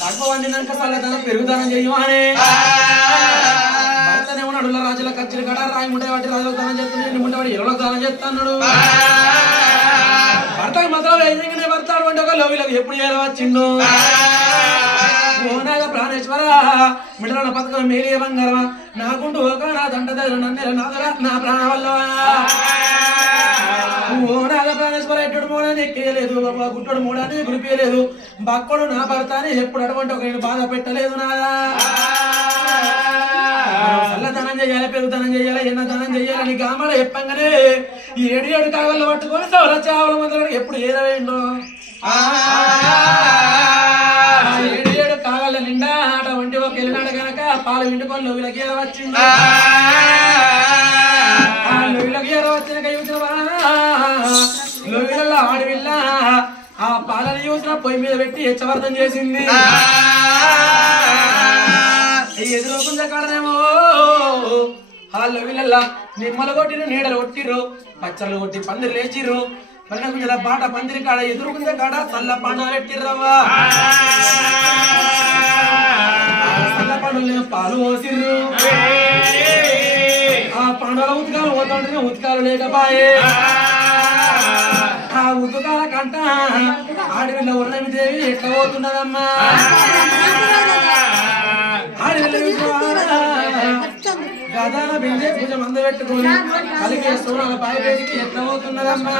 కడుపు వండినాక చల్లదనం పెరుగుదనం చెయ్యమని భర్తనే ఉన్నాడు రాజుల ఖర్చులు కడ రాయి ముట్టే వాటి రాజులకు దానం చేస్తున్నాడు ముట్టే వాటి ఇరవై దానం చేస్తున్నాడు భర్తకి మాత్రం వేయంగానే భర్త అటువంటి ఒక లోవిలకు ఎప్పుడు ఎలా వచ్చిండు ఓనాగ ప్రాణేశ్వర మిడల పథకం మేలే బంగారమా నాకుంటూ ఒక నా దండ దగ్గర నన్ను నాదరా నా ప్రాణ వల్ల ఓనాగ ప్రాణేశ్వర ఎట్టుడు మూడని ఎక్కేయలేదు గుట్టడు మూడని గురిపేయలేదు బక్కడు నా భర్త అని ఎప్పుడు అటువంటి ఒక నేను బాధ పెట్టలేదు నాదా చల్లదనం చెయ్యాలి పెరుగుదనం చెయ్యాలి ఎన్నదనం చెయ్యాలని గామడ చెప్పంగానే 7 కాగళ్ళు పట్టుకొని సౌర చావల మందులు ఎప్పుడు ఏరవేయండు 7 కాగళ్ళ నిండా ఆట వంటి ఒక వెళ్ళినాడు కనుక పాలు విండుకొని లోవిలకి ఏర వచ్చింది లోవిలకి ఏర వచ్చిన లోవిలలో ఆడవిల్ల ఆ పాలని చూసిన పొయ్యి మీద పెట్టి హెచ్చవర్ధం చేసింది ఎదురుకుంద కాడనేమో వాళ్ళు వీళ్ళల్లా నిమ్మలు కొట్టిరు నీడలు కొట్టిర్రు పచ్చళ్ళు కొట్టి పందిరు లేచిర్రు పల్లె బాట పందిరి కాడ ఎదురుకుంద కాడ చల్ల పండుగ పెట్టిర్రవ్వా చల్ల పండుగ పాలు పోసిర్రు ఆ పండుగ ఉతకాలు పోతుంటే ఉతకాలు లేకపాయే ఆ ఉతకాల కంట ఆడవిల్ల ఉన్నమి దేవి ఎట్లా పోతున్నదమ్మా గదాన బింజే పూజ మంద పెట్టుకొని కలిగే సోనాల పాయపేటికి ఎట్లా పోతున్నదమ్మా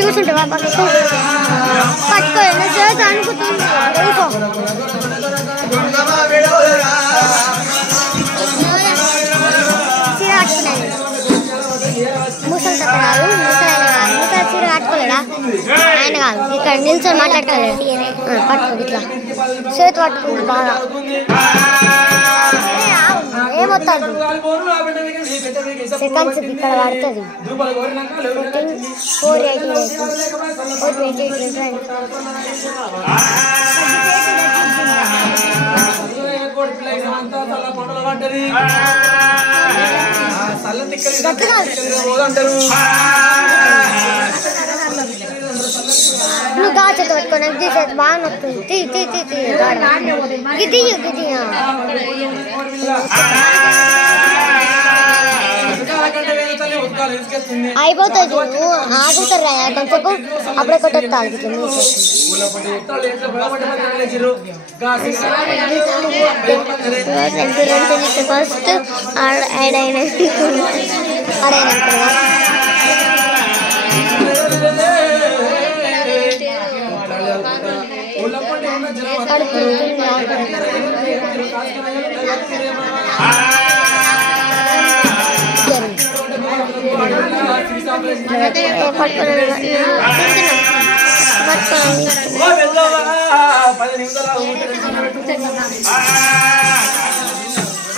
కూర్చుంటే పట్టుకో అనుకుంటుంది ముసలి కాదు ముసలి చీర కట్టుకోలేడా ఆయన కాదు ఇక్కడ నిల్చొని మాట్లాడలేదు పట్టుకో ఇట్లా చేతి పట్టుకుంది బాగా ఏమవుతుంది సెకండ్స్ ఇక్కడ పడుతుంది 488 నువ్వు గాచెత్త పట్టుకొని తీసేది బాగా నొస్తుంది తీ తీ తీ తీ గిది గిది అయిపోతుంది చూడు ఆగుతారు కొంచెంసేపు అప్పుడే కొట్టే తాగుతుంది ఫస్ట్ ఆడైనా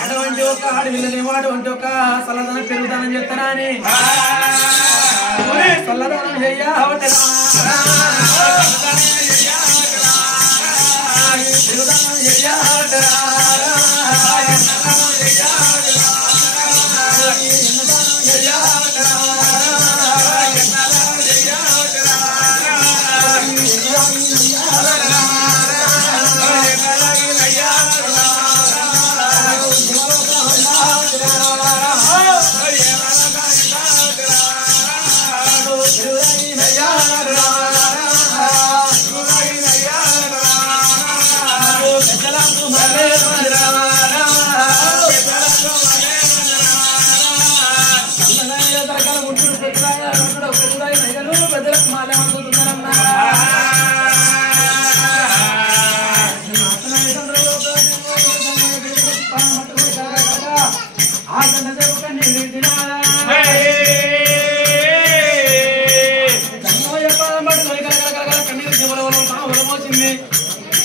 అటువంటి ఒక ఆడవిల్లనేవాడు అంటే ఒక చల్లదనం పెరుగుతానని చెప్తారా అని చల్లదనం చెయ్యా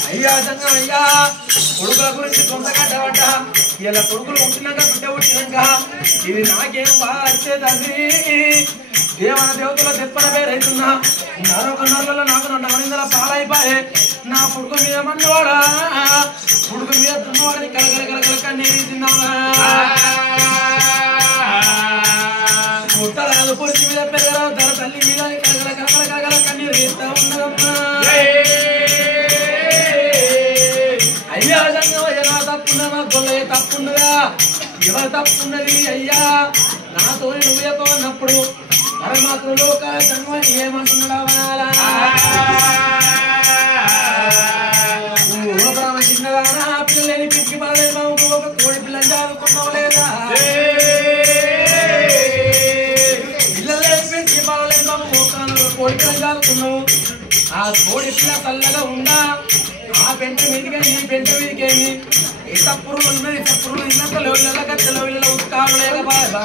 అయ్యా సంగం అయ్యా కొడుకుల గురించి కొంతగడ్డబడ్డ ఇలా కొడుకులు ఉంటున్నాక బిడ్డ పుట్టినాక ఇది నాకేం బాగా వచ్చేది దేవన దేవతల తెప్పన పేరైతున్నా మరొక నెలలో నాకు 2 మందిల పాలైపోయే నా పుడుకు మీద మన్నవాడా పుడుకు మీద తున్నవాడని కలగల కలగల కన్నీరు తిన్నావా పుట్టరాదు పురుషు మీద పెరగరావు తన తల్లి మీద కలగల కలగల కలగల కన్నీరు తీస్తా ఉన్నదమ్మా అయ్యా సంగమయ్య నా తప్పున్నమా గొల్లయ్య తప్పున్నదా ఎవరు తప్పున్నది అయ్యా నాతో నువ్వు చెప్పన్నప్పుడు పరమాత్మ లోకాల సంగమని ఏమంటున్నాడా చిన్నదానా పిల్లలని పిచ్చి పడలేదు బాబు ఒక కోడి పిల్లని చదువుకున్నావు లేదా పిల్లలని పిచ్చి పడలేదు బాబు ఒక కోడి పిల్లని చదువుకున్నావు ఆ కోడి పిల్ల చల్లగా ఉందా ఆ పెంట మీదికని ఈ పెంట మీదికేమి ఇంత పురుగులు ఉన్నది ఇంత పురుగులు ఇన్నాక లోయల గచ్చలో ఇళ్ళ ఉత్కాలు లేకపోయా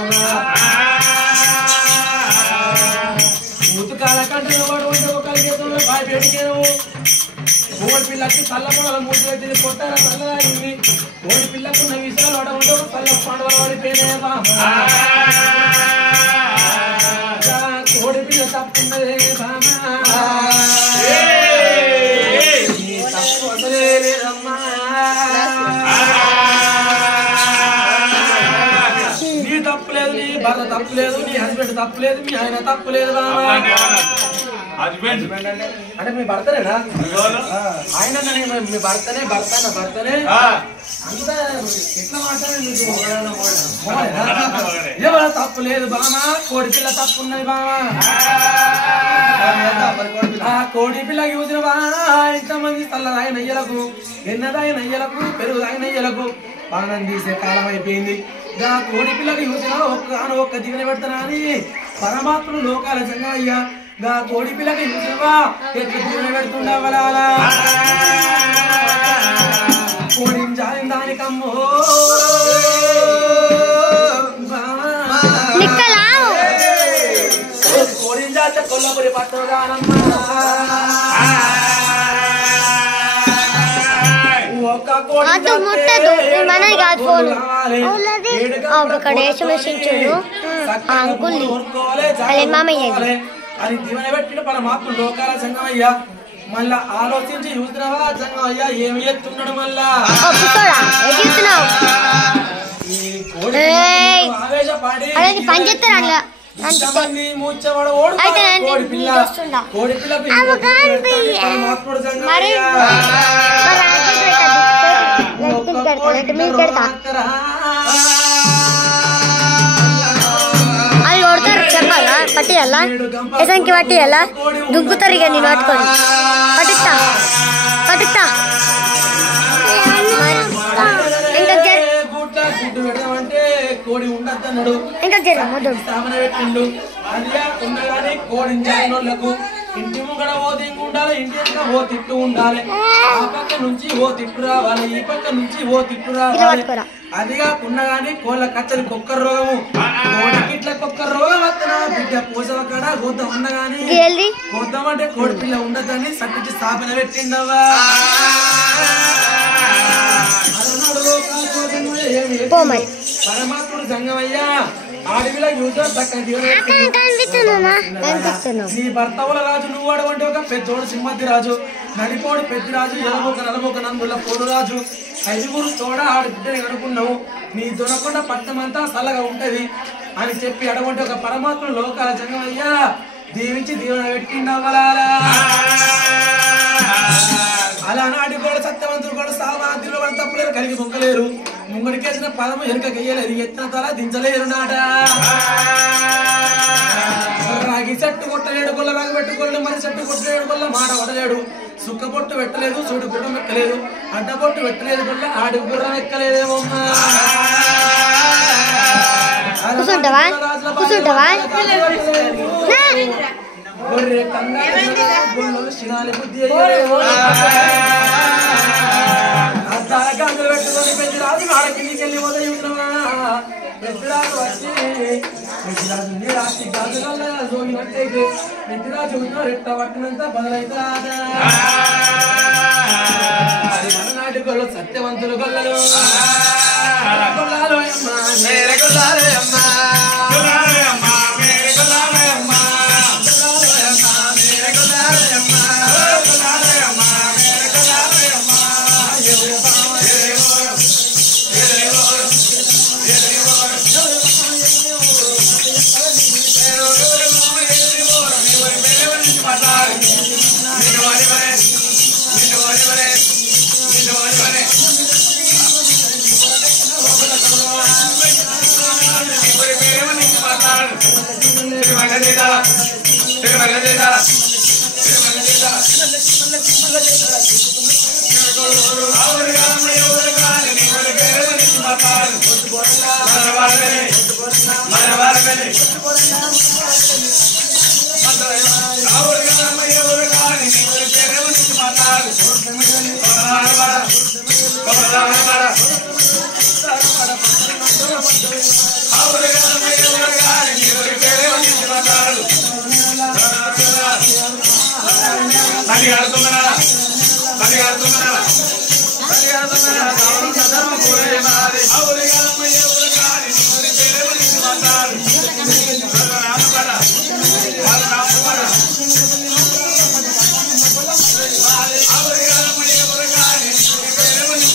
ఉతుకాల కంటే వాడు ఉంటే ఒకరి చేతుల్లో బాగా పెడిగాను కోడి పిల్లకి చల్ల పొడల మూడు పెట్టింది కొట్టారా చల్లగా అయింది కోడి పిల్లకున్న విషయాలు వాడ ఉంటే ఒక చల్ల పండుగ పడిపోయినాయి బాబా కోడి పిల్ల తప్పున్నదే బామా నీ తప్పులేదు నీ భర్త తప్పులేదు నీ హస్బెండ్ తప్పులేదు మీ ఆయన తప్పులేదు అంటే మీ భర్తనేనా ఆయన మీ భర్తనే అంతా ఎట్లా మాట్లాడండి ఎవరు తప్పులేదు బామా కోడి పిల్ల తప్పున్నది బామా ఆ కోడి పిల్లకి చూసిన బాగా ఇంతమంది చల్లదాయ నయ్యలకు ఎన్నదాయ నయ్యలకు పెరుగుదాయ నయ్యలకు పానం తీసే కాలం అయిపోయింది ఆ కోడి పిల్లకి చూసిన ఒక్క దిగిన పెడతానా అని పరమాత్మను లోకాల సంగయ్యా గా కోడి పిల్లకి చూసినవా ఎట్లా దిగిన పెడుతుండవలా కోడి జాలిన దానికమ్మో కోడి జాత కొల్లపురి పట్టుదానమ్మా అది ముట్టదు మనది కాదు ఫోన్ అక్కడ వేసుడు ఆ అంకుల్ని అలా మామయ్య అని దీవెన పెట్టిన పరమాత్మ లోకాల సంగమయ్యా మళ్ళా ఆలోచించి చూస్తున్నావా సంగమయ్యా ఏమి ఎత్తున్నాడు మళ్ళా పని చేస్తారు అలా అది కొడతారు పట్టియాలా ఎసంకి పట్టియాలా దుంకుతారు ఇక నేను పట్టుకొని పట్టిస్తా పట్టిస్తా కోడి ఉండద్దన్నాడు ఇంకా స్థాపన పెట్టిండు అదిగా ఉండగానే కోడించాలకు ఇంటి ముంగడ ఓ దింగు ఉండాలి ఇంటి వెనక ఓ తిట్టు ఉండాలి ఆ పక్క నుంచి ఓ తిట్టు రావాలి ఈ పక్క నుంచి ఓ తిట్టు రావాలి అదిగా ఉండగానే కోళ్ళ కచ్చలి కుక్క రోగము కోడికి ఇట్లా కుక్క రోగం వస్తున్నా బిడ్డ పూసవ కాడ గోద్దాం ఉండగాని గోద్దాం అంటే కోడి పిల్ల ఉండదని సట్టించి స్థాపన పెట్టిండవా పరమాత్ముడు సంగమయ్యా అడవిలో యుద్ధం నీ భర్తవుల రాజు నువ్వు అడవంటే ఒక పెద్దోడు సింహతి రాజు నడిపోడు పెద్ద రాజు ఎలమొక నలమొక నందుల పోడు రాజు 5గురు తోడ ఆడు బిడ్డని అనుకున్నావు నీ దొరకొండ పట్టణమంతా చల్లగా ఉంటది అని చెప్పి అడవంటే ఒక పరమాత్ముడు లోకాల సంగమయ్యా దీవించి దీవెన పెట్టిండవలాలా అలానాటి కూడా సత్యవంతులు కూడా సామాన్యులు వాడు తప్పులేరు కలిగి మొక్కలేరు ముంగడికేసిన పదము ఎనుక గెయ్యలేదు ఎత్తిన తల దించలేరు నాట రాగి చెట్టు కొట్టలేడు కొల్ల రాగి పెట్టుకోలేడు మరి చెట్టు కొట్టలేడు కొల్ల మాట పడలేడు సుక్క పొట్టు పెట్టలేదు చూడు గుర్రం ఎక్కలేదు అడ్డ పొట్టు పెట్టలేదు కొల్ల ఆడి గుర్రం ఎక్కలేదేమమ్మా శినాలి బుద్ధి గంగులు పెట్టుకొని పెద్దరాజు ఆడ కిందికి వెళ్ళి ఉదయించినవా పెద్దరాజు వచ్చి పెద్దరాజు రాసి గాజుల సోగినట్టే పెద్దరాజు రెట్ట పట్టినంత బదులైతాదా మననాటి గొల్ల సత్యవంతులు గొల్లలు గొల్లాలు అమ్మా మేరే గొల్లాలు అమ్మా